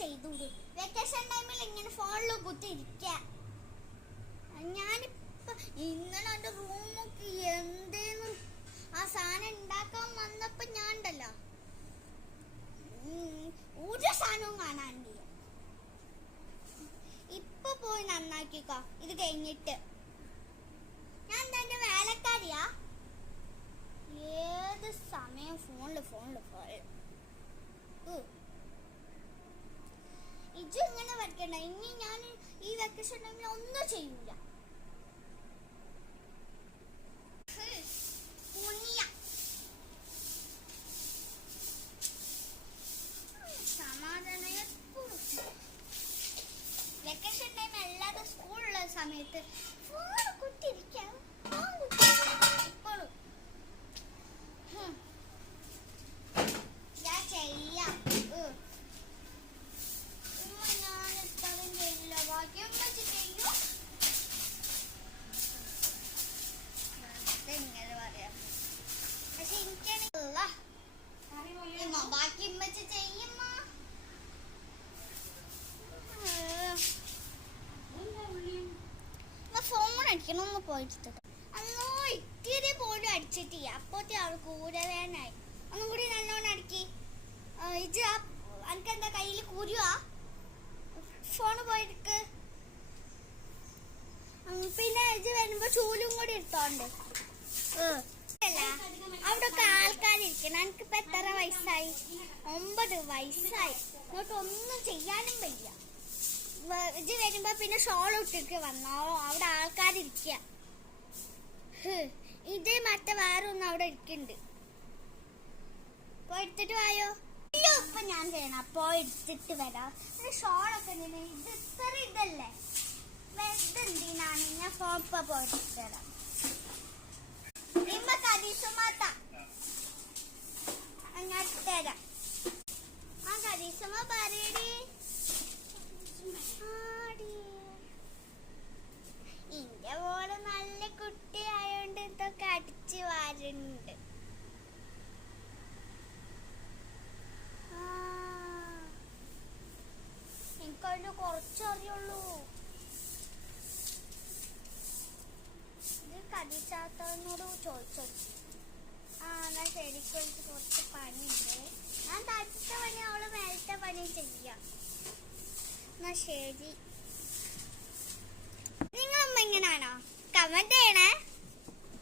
ചെയ്തൂടും. Vacation ടൈമിൽ ഇങ്ങനെ ഫോണിൽ കുത്തിരിക്ക. ഞാനിപ്പോ ഇന്നലെ എന്റെ റൂമൊക്കെ എന്തേന്നു ആ സാധനം ഉണ്ടാക്കാൻ വന്നപ്പോ ഞാൻ ഉണ്ടല്ലോ ഒരു സാധനവും കാണാനില്ല. ഇപ്പൊ പോയി നന്നാക്കിക്കോ ഇത് കഴിഞ്ഞിട്ട്. ഞാൻ തന്നെ വേലക്കാരിയാ, ഏത് സമയം ഫോണില് ഇജ് ഇങ്ങനെ പഠിക്കണ്ട. ഇനി ഞാൻ ഈ വെക്കേഷൻ ടൈമിൽ ഒന്നും ചെയ്യൂല. വെക്കേഷൻ ടൈം അല്ലാതെ സ്കൂളുള്ള സമയത്ത് ഫോൺ കുത്തിരിക്കാം. ഞാൻ ചെയ്യാം. ഞാൻ ഇത്രയും ചെയ്യില്ല, ഭാഗ്യം വെച്ച് ചെയ്യും. ഇങ്ങനെ പറയാം, പക്ഷെ എനിക്കാണ് ബാക്കി വെച്ച് ചെയ്യുമ്പോ ഫോൺ അടിക്കണമെന്ന് പോയിട്ട് അല്ലോ ഇത്തിരി പോലും അടിച്ചിട്ടില്ല. അപ്പോഴത്തെ ആള് കൂരവേനായി. ഒന്നും കൂടി നല്ലോണം അടിക്കി. ഇത് എനിക്ക് എന്താ കയ്യിൽ കൂരുവാ? ഫോണ് പോയിട്ട് പിന്നെ ഇത് വരുമ്പോ ചൂലും കൂടി എടുത്തോണ്ട് അവിടെ ഒക്കെ ആൾക്കാരിരിക്കണം. എനിക്കിപ്പോ എത്ര വയസ്സായി? 9 വയസ്സായി. ഇങ്ങോട്ട് ഒന്നും ചെയ്യാനും വയ്യ. ഇത് വരുമ്പോ പിന്നെ ഷോൾ ഇട്ടിട്ട് വന്നോ, അവിടെ ആൾക്കാരിരിക്ക. ഇത് മറ്റേ വേറെ ഒന്നും അവിടെ ഇരിക്കുന്നുണ്ട്. പോയി എടുത്തിട്ട് വായോ. ഇപ്പൊ ഞാൻ ചെയ്യണം. പോയി എടുത്തിട്ട് വരാം. ഷോളൊക്കെ ഇത് ഇത്ര ഇതല്ലേ, വെറുതെന്തിനാണ് ഞാൻ ഫോൺ പോയി എടുത്തിട്ട് വരാം. ഞാൻ തരാം. ആ കരീസമ്മ പറയടി. ഇന്റെ മോള് നല്ല കുട്ടി ആയോണ്ട് ഇതൊക്കെ അടിച്ചു വാരുന്നുണ്ട്. എനിക്കതിന് കുറച്ചറിയുള്ളൂ. ഇത് കടിച്ചാത്തനോട് ചോദിച്ചു. ഞാൻ ശരിക്കും കുറച്ച് പണിയുണ്ട്. ഞാൻ താഴത്തെ പണി അവള് മേലത്തെ പണി ചെയ്യാം. എന്നാ ശരി. നിങ്ങളമ്മ എങ്ങനാണോ? കമന്റ് ചെയ്യണേ.